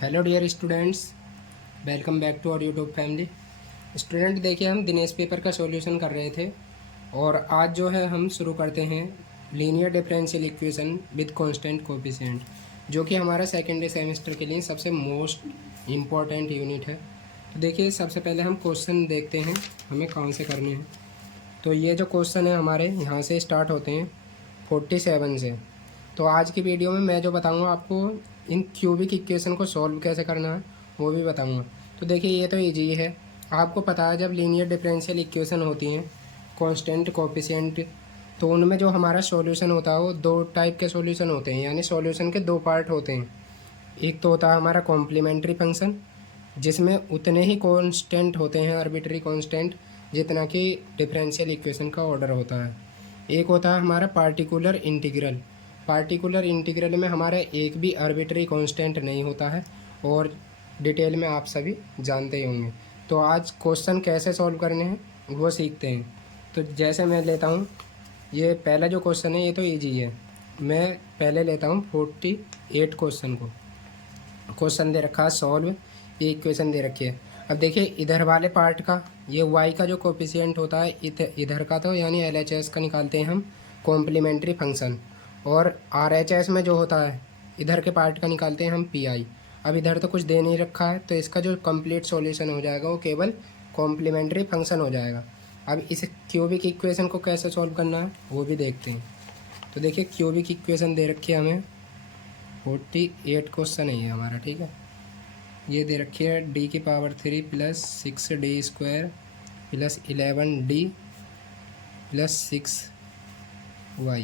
Hello dear students, welcome back to our YouTube family. Student देखिए, हम Dinesh paper का solution कर रहे थे और आज जो है हम शुरू करते हैं linear differential equation with constant coefficient, जो कि हमारा सेकेंडरी सेमेस्टर के लिए सबसे मोस्ट इम्पॉर्टेंट यूनिट है। तो देखिए, सबसे पहले हम क्वेश्चन देखते हैं हमें कौन से करने हैं। तो ये जो क्वेश्चन है हमारे यहाँ से स्टार्ट होते हैं 47 से। तो आज की वीडियो में मैं जो बताऊंगा आपको इन क्यूबिक इक्वेशन को सॉल्व कैसे करना है वो भी बताऊंगा। तो देखिए, ये तो ईजी है, आपको पता है जब लीनियर डिफरेंशियल इक्वेशन होती हैं कांस्टेंट कोएफिशिएंट, तो उनमें जो हमारा सॉल्यूशन होता है वो दो टाइप के सॉल्यूशन होते हैं, यानी सॉल्यूशन के दो पार्ट होते हैं। एक तो होता है हमारा कॉम्प्लीमेंट्री फंक्शन, जिसमें उतने ही कांस्टेंट होते हैं, आर्बिट्री कांस्टेंट, जितना कि डिफरेंशियल इक्वेशन का ऑर्डर होता है। एक होता है हमारा पार्टिकुलर इंटीग्रल। पार्टिकुलर इंटीग्रल में हमारा एक भी आर्बिट्री कांस्टेंट नहीं होता है और डिटेल में आप सभी जानते ही होंगे। तो आज क्वेश्चन कैसे सॉल्व करने हैं वो सीखते हैं। तो जैसे मैं लेता हूँ, ये पहला जो क्वेश्चन है ये तो ईजी है। मैं पहले लेता हूँ 48 क्वेश्चन को। क्वेश्चन दे रखा है सॉल्व, ये इक्वेशन दे रखी है। अब देखिए, इधर वाले पार्ट का ये y का जो कोफिशिएंट होता है इधर का, तो यानी LHS का निकालते हैं हम कॉम्प्लीमेंट्री फंक्शन, और RHS में जो होता है इधर के पार्ट का निकालते हैं हम PI। अब इधर तो कुछ दे नहीं रखा है, तो इसका जो कंप्लीट सॉल्यूशन हो जाएगा वो केवल कॉम्प्लीमेंट्री फंक्शन हो जाएगा। अब इस क्यूबिक इक्वेशन को कैसे सॉल्व करना है वो भी देखते हैं। तो देखिए, क्यूबिक इक्वेशन दे रखी है हमें 48 क्वेश्चन है ये हमारा, ठीक है। ये दे रखी है डी की power 3 plus 6d² plus 11d plus 6y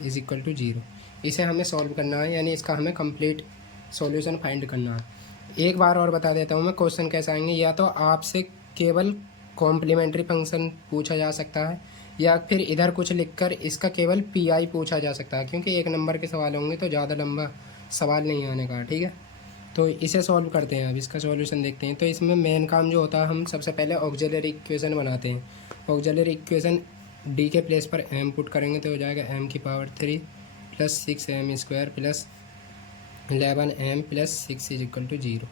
is equal to 0। इसे हमें सॉल्व करना है, यानी इसका हमें कंप्लीट सॉल्यूशन फाइंड करना है। एक बार और बता देता हूँ मैं क्वेश्चन कैसे आएंगे। या तो आपसे केवल कॉम्प्लीमेंट्री फंक्शन पूछा जा सकता है, या फिर इधर कुछ लिखकर इसका केवल PI पूछा जा सकता है, क्योंकि एक नंबर के सवाल होंगे तो ज़्यादा लंबा सवाल नहीं आने का, ठीक है। तो इसे सॉल्व करते हैं, अब इसका सॉल्यूशन देखते हैं। तो इसमें मेन काम जो होता है, हम सबसे पहले ऑक्सिलरी इक्वेशन बनाते हैं। ऑक्सिलरी इक्वेशन डी के प्लेस पर m पुट करेंगे तो हो जाएगा m की power 3 plus 6m² plus 11m plus 6 is equal to 0।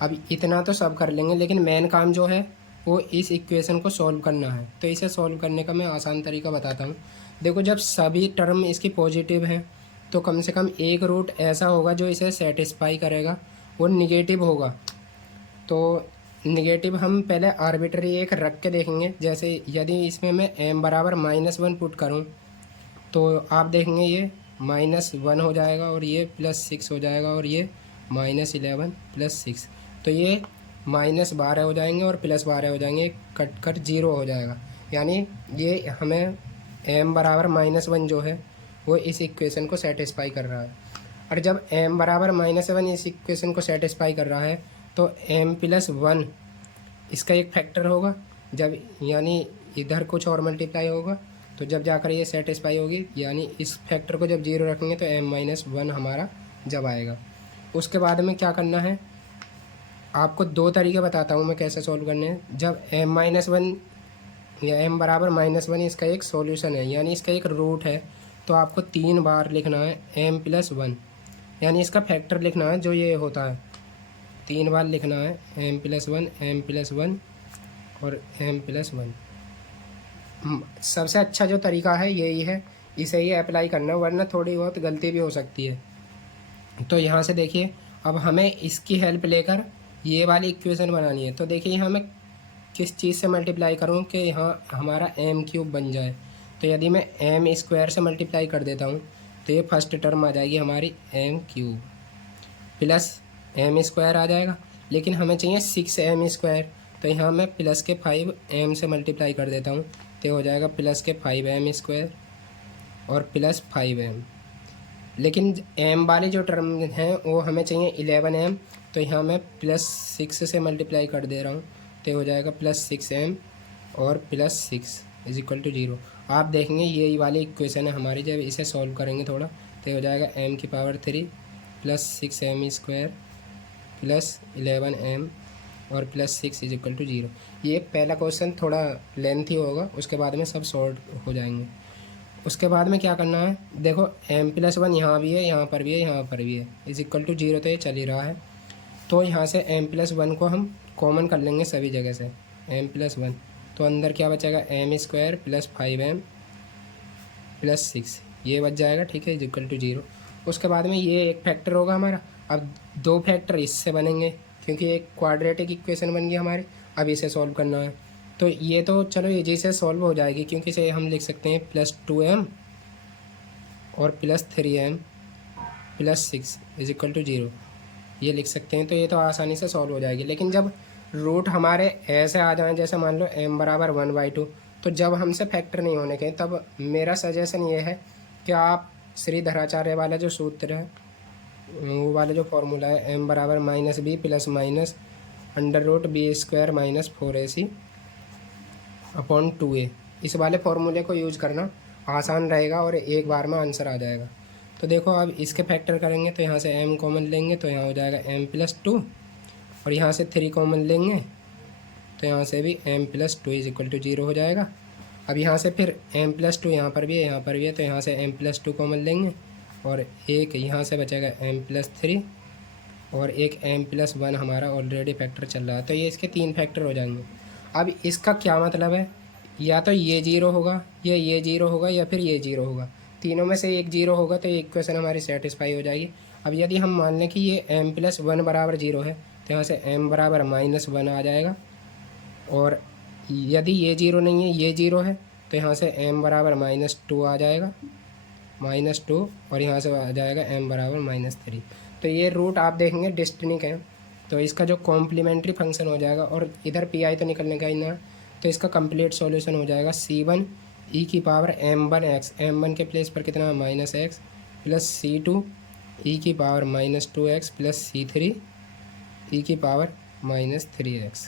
अब इतना तो सब कर लेंगे, लेकिन मेन काम जो है वो इस इक्वेशन को सॉल्व करना है। तो इसे सॉल्व करने का मैं आसान तरीका बताता हूँ। देखो, जब सभी टर्म इसकी पॉजिटिव हैं तो कम से कम एक रूट ऐसा होगा जो इसे सेटिस्फाई करेगा, वो निगेटिव होगा। तो निगेटिव हम पहले आर्बिट्री एक रख के देखेंगे। जैसे यदि इसमें मैं m बराबर -1 पुट करूं तो आप देखेंगे ये -1 हो जाएगा, और ये +6 हो जाएगा, और ये -11 प्लस 6, तो ये -12 हो जाएंगे और +12 हो जाएंगे, कट कर 0 हो जाएगा। यानी ये हमें m बराबर -1 जो है वो इस इक्वेशन को सेटिस्फाई कर रहा है। और जब m बराबर -1 इस इक्वेशन को सेटिस्फाई कर रहा है तो m+1 इसका एक फैक्टर होगा, जब यानी इधर कुछ और मल्टीप्लाई होगा, तो जब जाकर ये सेटिस्फाई होगी, यानी इस फैक्टर को जब 0 रखेंगे तो m-1 हमारा जब आएगा। उसके बाद में क्या करना है, आपको दो तरीके बताता हूँ मैं कैसे सॉल्व करने हैं। जब m-1 या m बराबर -1 इसका एक सॉल्यूशन है, यानी इसका एक रूट है, तो आपको 3 बार लिखना है m+1, यानी इसका फैक्टर लिखना है जो ये होता है, 3 बार लिखना है m+1 m+1 और m+1। सबसे अच्छा जो तरीका है यही है, इसे ही अप्लाई करना, वरना थोड़ी बहुत गलती भी हो सकती है। तो यहाँ से देखिए, अब हमें इसकी हेल्प लेकर ये वाली इक्वेशन बनानी है। तो देखिए, हमें किस चीज़ से मल्टीप्लाई करूँ कि यहाँ हमारा m³ बन जाए। तो यदि मैं m² से मल्टीप्लाई कर देता हूँ तो ये फर्स्ट टर्म आ जाएगी हमारी m³ प्लस m² आ जाएगा, लेकिन हमें चाहिए 6m², तो यहाँ मैं प्लस के 5m से मल्टीप्लाई कर देता हूँ, तो हो जाएगा प्लस के 5m² और प्लस 5m। लेकिन m वाली जो टर्म हैं वो हमें चाहिए 11m, तो यहाँ मैं +6 से मल्टीप्लाई कर दे रहा हूँ, तो हो जाएगा +6m और +6 इज इक्वल टू 0। आप देखेंगे यही वाली इक्वेशन है हमारी, जब इसे सॉल्व करेंगे थोड़ा तो हो जाएगा m की power 3 plus 6m² plus 11m और +6 इज इक्वल टू 0। ये पहला क्वेश्चन थोड़ा लेंथी होगा, उसके बाद में सब सॉल्व हो जाएंगे। उसके बाद में क्या करना है, देखो m+1 यहाँ भी है, यहाँ पर भी है, यहाँ पर भी है, इज इक्वल टू 0, तो ये चल ही रहा है। तो यहाँ से m+1 को हम कॉमन कर लेंगे सभी जगह से, m+1, तो अंदर क्या बचेगा m² + 5m + 6 ये बच जाएगा, ठीक है, इक्वल टू 0। उसके बाद में ये एक फैक्टर होगा हमारा। अब दो फैक्टर इससे बनेंगे क्योंकि एक क्वाड्रेटिक इक्वेशन बन गई हमारी। अब इसे सॉल्व करना है, तो ये तो चलो इजी से सॉल्व हो जाएगी क्योंकि इसे हम लिख सकते हैं +2m और +3m + 6 इक्वल टू 0, ये लिख सकते हैं। तो ये तो आसानी से सॉल्व हो जाएगी। लेकिन जब रूट हमारे ऐसे आ जाएं, जैसे मान लो m = 1/2, तो जब हमसे फैक्टर नहीं होने के, तब मेरा सजेशन ये है कि आप श्रीधराचार्य वाला जो सूत्र है, वो वाला जो फॉर्मूला है m = -b ± √b² - 4ac/2a, इस वाले फॉर्मूले को यूज करना आसान रहेगा और एक बार में आंसर आ जाएगा। तो देखो अब इसके फैक्टर करेंगे तो यहाँ से m कॉमन लेंगे तो यहाँ हो जाएगा m+2, और यहाँ से 3 कॉमन लेंगे तो यहाँ से भी m+2 इक्वल टू 0 हो जाएगा। अब यहाँ से फिर m+2 यहाँ पर भी है, यहाँ पर भी है, तो यहाँ से m+2 कॉमन लेंगे और एक यहाँ से बचेगा m+3 और एक m+1 हमारा ऑलरेडी फैक्टर चल रहा है, तो ये इसके 3 फैक्टर हो जाएंगे। अब इसका क्या मतलब है, या तो ये 0 होगा या ये 0 होगा या फिर ये 0 होगा, तीनों में से एक 0 होगा तो ये इक्वेशन हमारी सेटिस्फाई हो जाएगी। अब यदि हम मान लें कि ये m+1 = 0 है तो यहाँ से m = -1 आ जाएगा, और यदि ये 0 नहीं है, ये 0 है, तो यहाँ से m = -2 आ जाएगा, -2, और यहाँ से आ जाएगा m = -3। तो ये रूट आप देखेंगे डिस्टिंक्ट है, तो इसका जो कॉम्प्लीमेंट्री फंक्शन हो जाएगा, और इधर पी तो निकलने का ही ना, तो इसका कंप्लीट सॉल्यूशन हो जाएगा c1 e⁻m1x, m1 के प्लेस पर कितना -x, + c2 e⁻−2x + c3 e⁻−3x।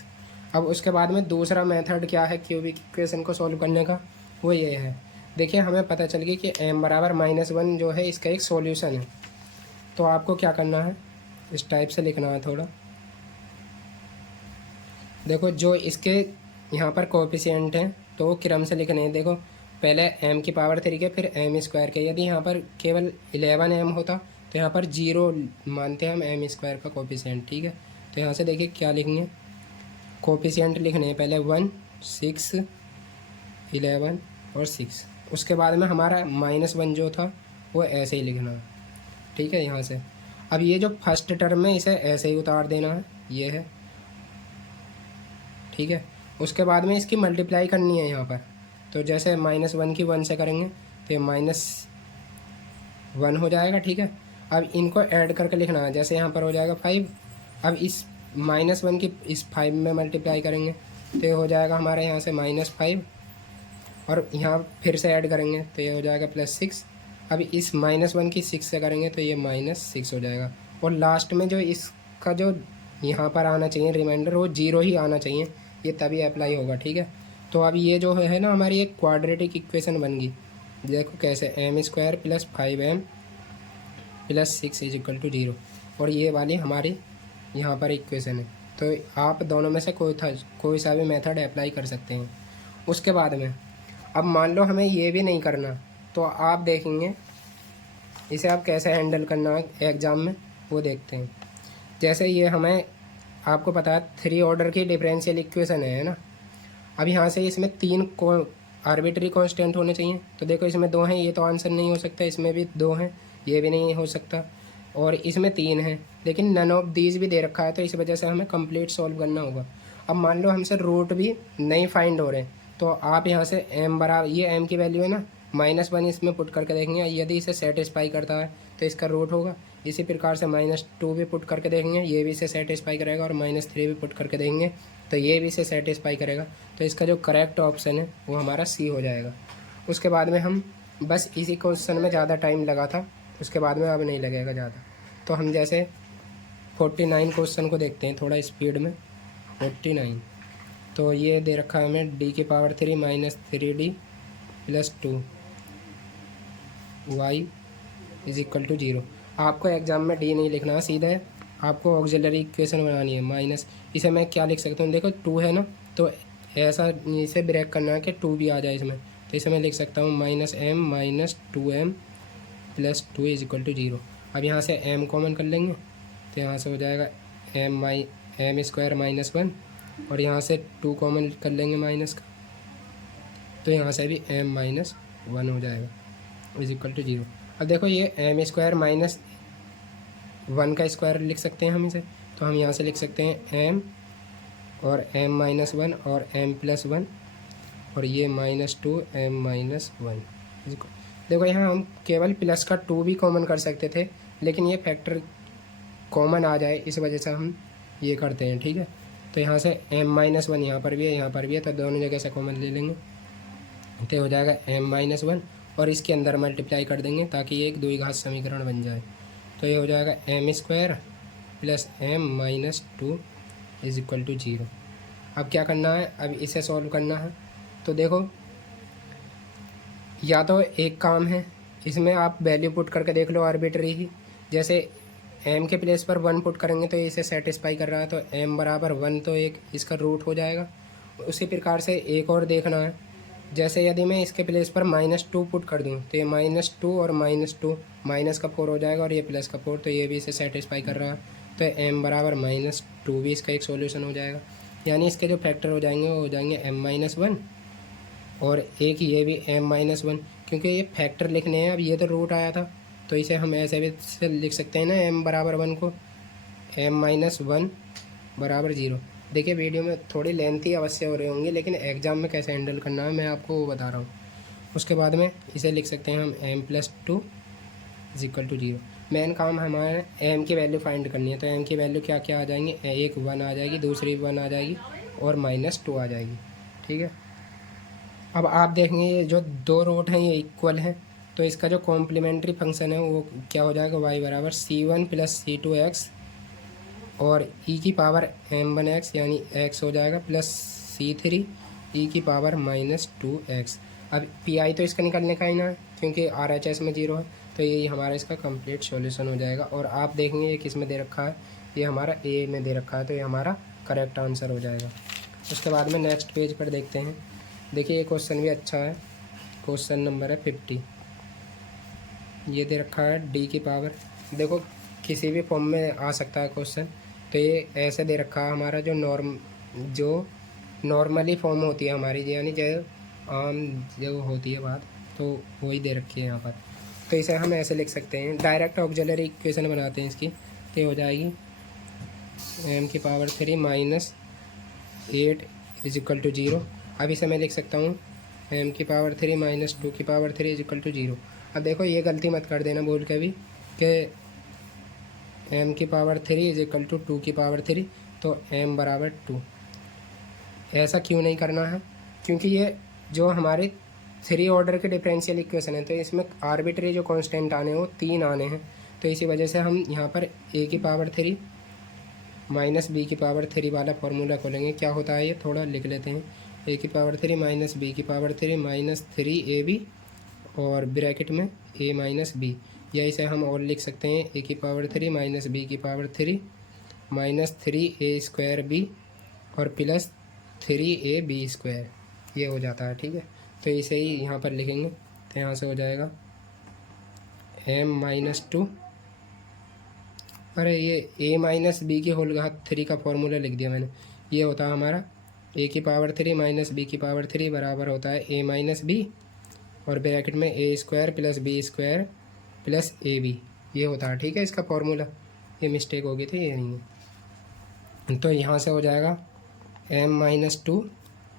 अब उसके बाद में दूसरा मेथड क्या है क्यूबिक इक्वेशन को सॉल्व करने का, वो ये है। देखिए हमें पता चल गया कि m = -1 जो है इसका एक सॉल्यूशन है। तो आपको क्या करना है, इस टाइप से लिखना है थोड़ा। देखो जो इसके यहाँ पर कोएफिशिएंट हैं तो वो क्रम से लिखने हैं। देखो पहले m⁻³ के, फिर m² के। यदि यहाँ पर केवल 11m होता तो यहाँ पर 0 मानते हैं हम m² का कोएफिशिएंट, ठीक है। तो यहाँ से देखिए क्या लिखेंगे, कोएफिशिएंट लिखने हैं पहले 1, 6, 11 और 6। उसके बाद में हमारा -1 जो था वो ऐसे ही लिखना है, ठीक है, यहाँ से। अब ये जो फर्स्ट टर्म है इसे ऐसे ही उतार देना है, ये है, ठीक है। उसके बाद में इसकी मल्टीप्लाई करनी है यहाँ पर, तो जैसे -1 की 1 से करेंगे तो ये -1 हो जाएगा, ठीक है। अब इनको ऐड करके लिखना है, जैसे यहाँ पर हो जाएगा 5। अब इस -1 की इस 5 में मल्टीप्लाई करेंगे तो ये हो जाएगा हमारे यहाँ से -5, और यहाँ फिर से ऐड करेंगे तो ये हो जाएगा +6। अब इस -1 की 6 से करेंगे तो ये -6 हो जाएगा, और लास्ट में जो इसका जो यहाँ पर आना चाहिए रिमाइंडर, वो 0 ही आना चाहिए, ये तभी अप्लाई होगा, ठीक है। तो अब ये जो है ना हमारी एक क्वाड्रेटिक इक्वेशन बन गई। देखो कैसे, m² + 5m + 6 इक्वल टू 0, और ये वाली हमारी यहाँ पर इक्वेशन है। तो आप दोनों में से कोई सा भी मेथड अप्लाई कर सकते हैं। उसके बाद में अब मान लो हमें ये भी नहीं करना, तो आप देखेंगे इसे आप कैसे हैंडल करना है एग्ज़ाम में, वो देखते हैं। जैसे ये हमें, आपको पता है 3 ऑर्डर की डिफरेंशियल इक्वेशन है ना। अब यहाँ से इसमें 3 आर्बिट्री कांस्टेंट होने चाहिए, तो देखो इसमें 2 हैं, ये तो आंसर नहीं हो सकता। इसमें भी 2 हैं, ये भी नहीं हो सकता। और इसमें 3 हैं, लेकिन नन ऑफ दीज भी दे रखा है, तो इस वजह से हमें कंप्लीट सॉल्व करना होगा। अब मान लो हमसे रूट भी नहीं फाइंड हो रहे, तो आप यहाँ से ये m की वैल्यू है ना, -1 इसमें पुट करके देखेंगे, यदि इसे सेटिस्फाई करता है तो इसका रूट होगा। इसी प्रकार से -2 भी पुट करके देखेंगे, ये भी इसे सेटिस्फाई करेगा, और -3 भी पुट करके देखेंगे तो ये भी इसे सेटिस्फाई करेगा। तो इसका जो करेक्ट ऑप्शन है वो हमारा C हो जाएगा। उसके बाद में हम बस इसी क्वेश्चन में ज़्यादा टाइम लगा था, उसके बाद में अब नहीं लगेगा ज़्यादा। तो हम जैसे 49 क्वेश्चन को देखते हैं थोड़ा स्पीड में। 49, तो ये दे रखा है हमें d⁻³ -3d + 2y = 0। आपको एग्ज़ाम में d नहीं लिखना है, सीधा आपको ऑक्सिलरी इक्वेशन बनानी है माइनस। इसे मैं क्या लिख सकता हूँ, देखो 2 है ना, तो ऐसा इसे ब्रेक करना है कि 2 भी आ जाए इसमें, तो इसे मैं लिख सकता हूँ -m - 2m + 2 = 0। अब यहाँ से m कॉमन कर लेंगे तो यहाँ से हो जाएगा एम स्क्वायर माइनस वन, और यहाँ से 2 कॉमन कर लेंगे माइनस का, तो यहाँ से भी एम माइनस वन हो जाएगा इज इक्वल टू 0। अब देखो ये एम स्क्वायर माइनस वन का स्क्वायर लिख सकते हैं हम इसे, तो हम यहाँ से लिख सकते हैं एम और एम माइनस वन और एम प्लस वन, और ये minus two M minus one. देखो यहाँ हम केवल प्लस का 2 भी कॉमन कर सकते थे, लेकिन ये फैक्टर कॉमन आ जाए इस वजह से हम ये करते हैं, ठीक है। तो यहाँ से एम माइनस वन यहाँ पर भी है, यहाँ पर भी है, तो दोनों जगह से कॉमन ले लेंगे, तो हो जाएगा एम माइनस वन, और इसके अंदर मल्टीप्लाई कर देंगे ताकि ये एक द्विघात समीकरण बन जाए। तो ये हो जाएगा M square plus M minus two is equal to 0। अब क्या करना है, अब इसे सॉल्व करना है। तो देखो या तो एक काम है, इसमें आप वैल्यू पुट करके देख लो आर्बिट्री ही, जैसे एम के प्लेस पर 1 पुट करेंगे तो इसे सेटिस्फाई कर रहा है, तो एम बराबर 1 तो एक इसका रूट हो जाएगा। उसी प्रकार से एक और देखना है, जैसे यदि मैं इसके प्लेस पर -2 पुट कर दूं तो ये -2 और -2 माइनस का 4 हो जाएगा, और ये प्लस का 4, तो ये भी इसे सेटिस्फाई कर रहा है, तो एम बराबर -2 भी इसका एक सॉल्यूशन हो जाएगा। यानी इसके जो फैक्टर हो जाएंगे वो हो जाएंगे एम माइनस वन और एक ये भी एम माइनस वन, क्योंकि ये फैक्टर लिखने हैं। अब ये तो रूट आया था, तो इसे हम ऐसे भी से लिख सकते हैं ना, एम बराबर 1 को एम माइनस वन बराबर 0। देखिए वीडियो में थोड़ी लेंथी अवश्य हो रही होंगी, लेकिन एग्ज़ाम में कैसे हैंडल करना है मैं आपको वो बता रहा हूँ। उसके बाद में इसे लिख सकते हैं हम M plus two is equal to 0। Main काम हमारे एम की वैल्यू फाइंड करनी है, तो एम की वैल्यू क्या क्या आ जाएंगी, एक 1 आ जाएगी, दूसरी 1 आ जाएगी, और -2 आ जाएगी, ठीक है। अब आप देखेंगे ये जो 2 रूट हैं ये इक्वल हैं, तो इसका जो कॉम्प्लीमेंट्री फंक्शन है वो क्या हो जाएगा, y बराबर c1 प्लस c2x और e की पावर m1x यानी x हो जाएगा, प्लस c3 e की पावर -2x। अब पी तो इसका निकलने का ही ना है, क्योंकि RHS में 0 है, तो ये हमारा इसका कंप्लीट सॉल्यूशन हो जाएगा। और आप देखेंगे ये किस में दे रखा है, ये हमारा ए में दे रखा है, तो ये हमारा करेक्ट आंसर हो जाएगा। उसके बाद में नेक्स्ट पेज पर देखते हैं। देखिए ये क्वेश्चन भी अच्छा है, क्वेश्चन नंबर है 50। ये दे रखा है डी की पावर, देखो किसी भी फॉर्म में आ सकता है क्वेश्चन, तो ये ऐसे दे रखा है हमारा जो नॉर्मली फॉर्म होती है हमारी, यानी जो आम जो होती है बात, तो वही दे रखी है यहाँ पर। तो इसे हम ऐसे लिख सकते हैं, डायरेक्ट ऑक्सिलरी इक्वेशन बनाते हैं इसकी, तो हो जाएगी एम की पावर 3 -8 इज इक्वल टू 0। अब इसे मैं लिख सकता हूँ एम की पावर 3 -2 की पावर 3 इज इक्वल टू 0। अब देखो ये गलती मत कर देना भूल के भी कि एम की पावर 3 इज इक्वल टू 2 की पावर 3, तो एम बराबर 2। ऐसा क्यों नहीं करना है, क्योंकि ये जो हमारे 3 ऑर्डर के डिफरेंशियल इक्वेशन है, तो इसमें आर्बिट्री जो कांस्टेंट आने हैं वो 3 आने हैं, तो इसी वजह से हम यहाँ पर ए की पावर 3 माइनस बी की पावर 3 वाला फार्मूला खोलेंगे। क्या होता है ये थोड़ा लिख लेते हैं, ए की पावर 3 माइनस बी की पावर 3 -3ab और ब्रैकेट में a माइनस बी, या इसे हम और लिख सकते हैं ए की पावर 3 माइनस बी की पावर 3 -3a² b और प्लस 3ab², ये हो जाता है, ठीक है। तो इसे ही यहाँ पर लिखेंगे, तो यहाँ से हो जाएगा m-2, अरे ये a माइनस बी की होल घात 3 का फॉर्मूला लिख दिया मैंने। ये होता है हमारा a की पावर 3 माइनस बी की पावर 3 बराबर होता है a माइनस बी और ब्रैकेट में a² plus b² plus ab, ये होता है, ठीक है, इसका फॉर्मूला। ये मिस्टेक हो गई थी, ये नहीं है। तो यहाँ से हो जाएगा m-2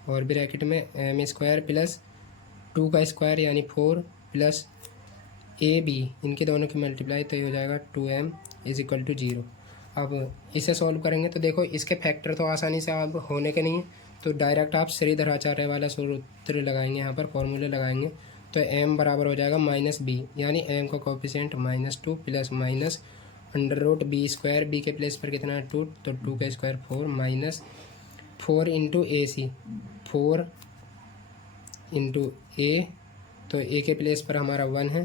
और ब्रैकेट में m² प्लस 2 का स्क्वायर यानी 4 प्लस ab, इनके दोनों की मल्टीप्लाई, तो ये हो जाएगा 2m इज इक्वल टू 0। अब इसे सॉल्व करेंगे तो देखो इसके फैक्टर तो आसानी से अब होने के नहीं है, तो डायरेक्ट आप श्रीधर आचार्य वाला सूत्र लगाएंगे, यहाँ पर फॉर्मूले लगाएंगे, तो m बराबर हो जाएगा -b, यानी m का coefficient -2 plus minus √b², b के प्लेस पर कितना है 2, तो 2 का square 4 minus 4 into ac, 4 into a, तो a के प्लेस पर हमारा 1 है,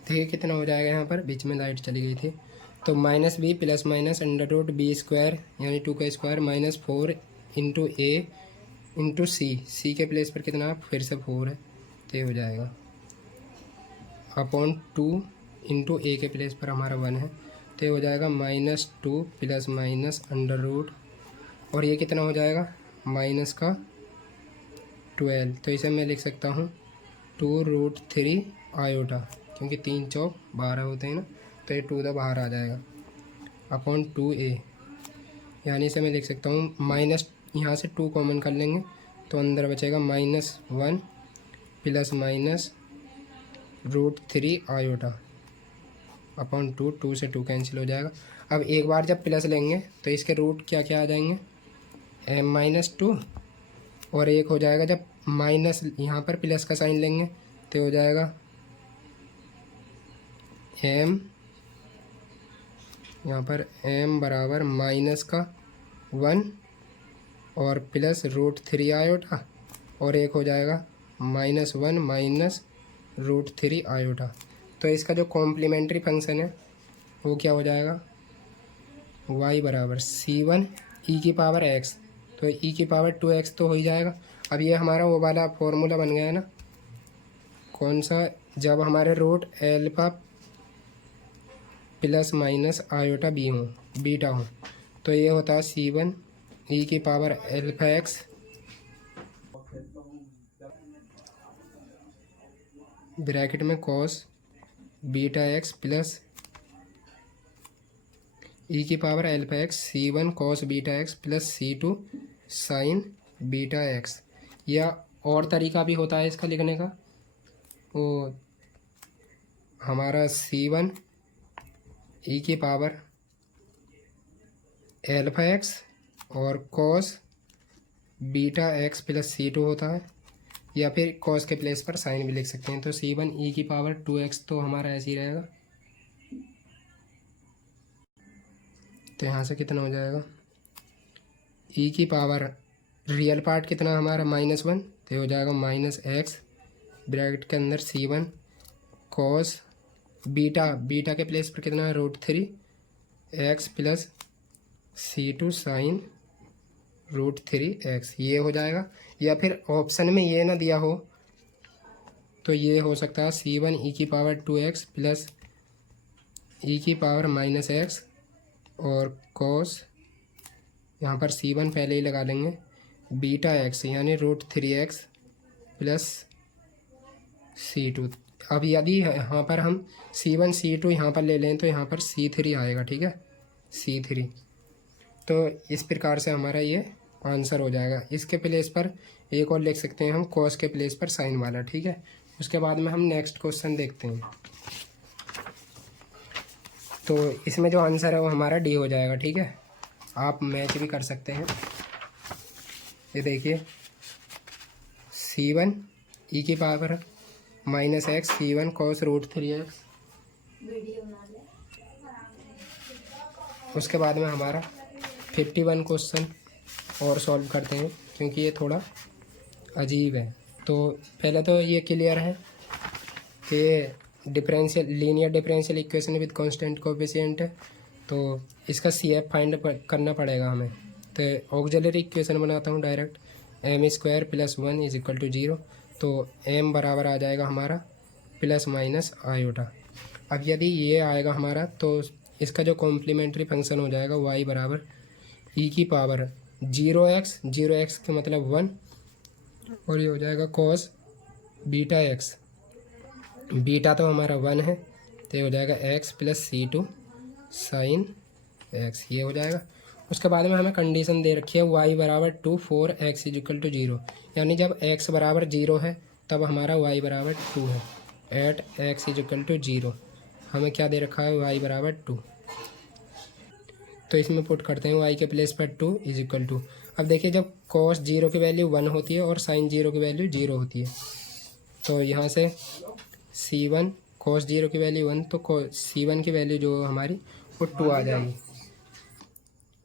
देखिए कितना हो जाएगा, यहाँ पर बीच में लाइट चली गई थी, तो -b प्लस माइनस √b² यानी 2 का square minus 4 into a into c के प्लेस पर कितना फिर से 4 है, तो ये हो जाएगा अपॉन 2 इंटू a के प्लेस पर हमारा 1 है, तो ये हो जाएगा -2 प्लस माइनस अंडर रूट, और ये कितना हो जाएगा माइनस का 12। तो इसे मैं लिख सकता हूँ 2√3 आयोटा, क्योंकि 3 चौक 12 होते हैं ना, तो ये 2 बाहर आ जाएगा अपॉन 2a। यानी इसे मैं लिख सकता हूँ माइनस, यहाँ से 2 कॉमन कर लेंगे तो अंदर बचेगा -1 प्लस माइनस √3 आयोटा अपॉन 2। 2 से 2 कैंसिल हो जाएगा। अब एक बार जब प्लस लेंगे तो इसके रूट क्या क्या आ जाएंगे, m-2, और एक हो जाएगा जब माइनस यहाँ पर प्लस का साइन लेंगे तो हो जाएगा m, यहाँ पर m बराबर -1 और प्लस √3 आयोटा, और एक हो जाएगा -1 माइनस √3 आयोटा। तो इसका जो कॉम्प्लीमेंट्री फंक्शन है वो क्या हो जाएगा, y बराबर c1 e की पावर x, तो e की पावर 2x तो हो ही जाएगा। अब ये हमारा वो वाला फॉर्मूला बन गया है ना, कौन सा, जब हमारे root alpha plus minus iota beta हो, तो ये होता है c1 e की पावर एल्फा x ब्रैकेट में cos beta x plus E की power alpha X c1 cos beta X plus c2 sine beta X. या और तरीका भी होता है इसका लिखने का, वो हमारा c1 ई की पावर एल्फा एक्स और cos beta X plus c2 होता है, या फिर कॉस के प्लेस पर साइन भी लिख सकते हैं। तो c1 ई की पावर 2x तो हमारा ऐसे ही रहेगा। तो यहाँ से कितना हो जाएगा, ई की पावर रियल पार्ट कितना हमारा -1, तो हो जाएगा -x ब्रैकेट के अंदर c1 कॉस बीटा के प्लेस पर कितना है √3 x plus c2 sign √3 x, ये हो जाएगा। या फिर ऑप्शन में ये ना दिया हो तो ये हो सकता है c1 ई की पावर 2x प्लस ई की पावर -x और कॉस, यहाँ पर c1 पहले ही लगा लेंगे, बीटा x यानी √3x प्लस c2। अब यदि यहाँ पर हम c1 c2 यहाँ पर ले लें तो यहाँ पर c3 आएगा, ठीक है, c3। तो इस प्रकार से हमारा ये आंसर हो जाएगा। इसके प्लेस पर एक और लिख सकते हैं हम कॉस के प्लेस पर साइन वाला, ठीक है। उसके बाद में हम नेक्स्ट क्वेश्चन देखते हैं। तो इसमें जो आंसर है वो हमारा डी हो जाएगा, ठीक है। आप मैच भी कर सकते हैं। ये देखिए c1 ई की power -x c1 cos √3x, उसके बाद में हमारा 51 क्वेश्चन और सॉल्व करते हैं, क्योंकि ये थोड़ा अजीब है। तो पहले तो ये क्लियर है कि linear differential equation with constant coefficient है, तो इसका CF फाइंड करना पड़ेगा हमें। तो ऑक्सिलरी इक्वेशन बनाता हूँ डायरेक्ट, m² + 1 = 0। तो m बराबर आ जाएगा हमारा प्लस माइनस आयोटा। अब यदि ये आएगा हमारा तो इसका जो कॉम्प्लीमेंट्री फंक्शन हो जाएगा y बराबर e की पावर 0x का मतलब 1, और ये हो जाएगा कॉस बीटा x, बीटा तो हमारा 1 है, तो ये हो जाएगा x plus c2 sign x, ये हो जाएगा। उसके बाद में हमें कंडीशन दे रखी है y बराबर 2 4 x = 0, यानी जब x बराबर 0 है तब हमारा y बराबर 2 है। एट x = 0 हमें क्या दे रखा है, y बराबर 2। तो इसमें पुट करते हैं y के प्लेस पर 2 = अब देखिए जब cos 0 की वैल्यू 1 होती है और sin 0 की वैल्यू 0 होती है, तो यहाँ से c1 cos 0 की वैल्यू 1, तो c1 की वैल्यू जो हमारी वो 2 आ जाएगी।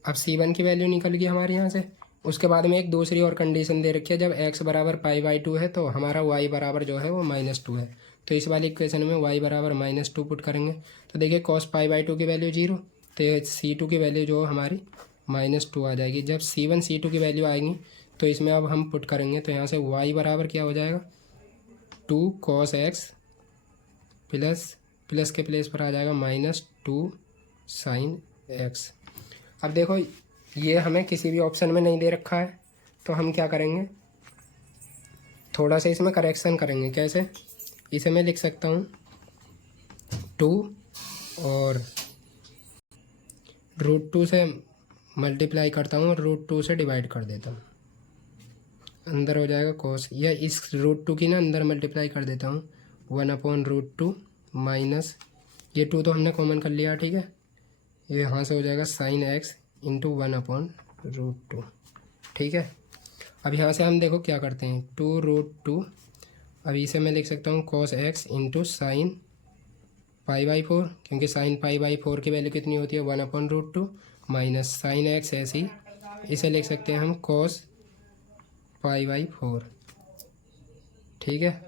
अब c1 की वैल्यू निकल गई हमारे यहाँ से। उसके बाद में एक दूसरी और कंडीशन दे रखी है, जब x बराबर π/2 है तो हमारा y बराबर जो है वो -2 है। तो इस वाली इक्वेशन में y बराबर -2 पुट करेंगे, तो देखिए cos π/2 की वैल्यू 0, तो c2 की वैल्यू जो हमारी -2 आ जाएगी। जब c1 c2 की वैल्यू आएगी तो इसमें अब हम पुट करेंगे, तो यहाँ से y बराबर क्या हो जाएगा 2 cos x प्लस के प्लेस पर आ जाएगा -2 साइन एक्स। अब देखो ये हमें किसी भी ऑप्शन में नहीं दे रखा है, तो हम क्या करेंगे, थोड़ा सा इसमें करेक्शन करेंगे। कैसे, इसे मैं लिख सकता हूँ 2 और √2 से मल्टीप्लाई करता हूँ और √2 से डिवाइड कर देता हूँ, अंदर हो जाएगा कोस, या इस √2 की ना अंदर मल्टीप्लाई कर देता हूँ 1/√2 माइनस ये 2 तो हमने कॉमन कर लिया, ठीक है, ये यहाँ से हो जाएगा साइन एक्स इंटू 1/√2, ठीक है। अब यहाँ से हम देखो क्या करते हैं, 2√2, अब इसे मैं लिख सकता हूँ cos x इंटू साइन π/4, क्योंकि साइन π/4 की वैल्यू कितनी होती है 1/√2 माइनस साइन एक्स, ऐसी इसे लिख सकते हैं हम cos π/4, ठीक है।